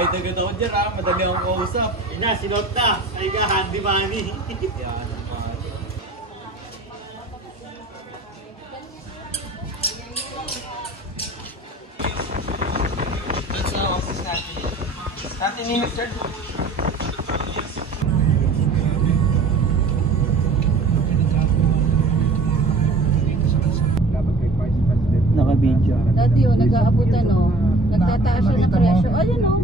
Agad ako dyan ha, madali akong kausap. Ina, sinot na. Ay ka, handy money. Yan. Nasa office natin. Natin ni Mr. Naka-video. Dati yun, nag-aabutan o. Nagtataas siya ng presyo. Ayun o.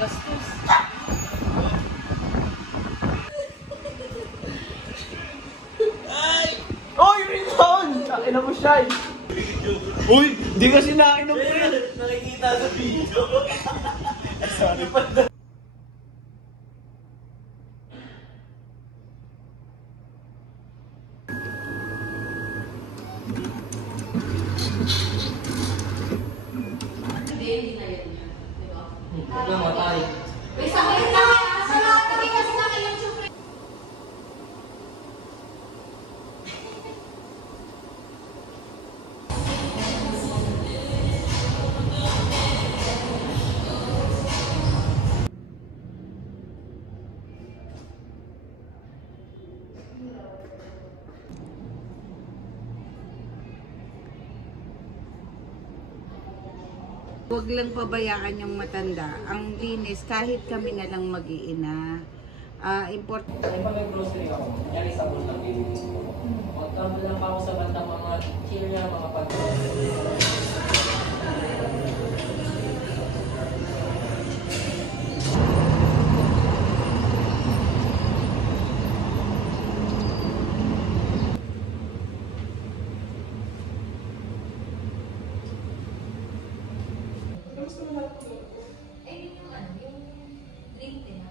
Bastos. Ay! Oy, Rinton! Akin na mo siya eh. Uy! Di kasi nainom ko yan. Nakikita sa video. Sorry pa. Hindi na yun. Di ba? Matay. May sakit na! Sa lahat kasi na kayong super. Huwag lang pabayaan yung matanda. Ang linis, kahit kami na lang mag-iina. Important. Ay, pag may grocery ako, kaya isang ulang bibili ko. Magkamo lang ako sa bandang mga kirya, mga pag-grocery. Eh, yung ano, yung drink din.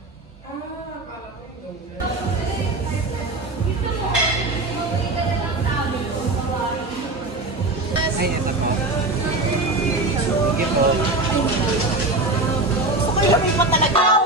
Ay, ito po. Sige po. Gusto ko yung pa talaga.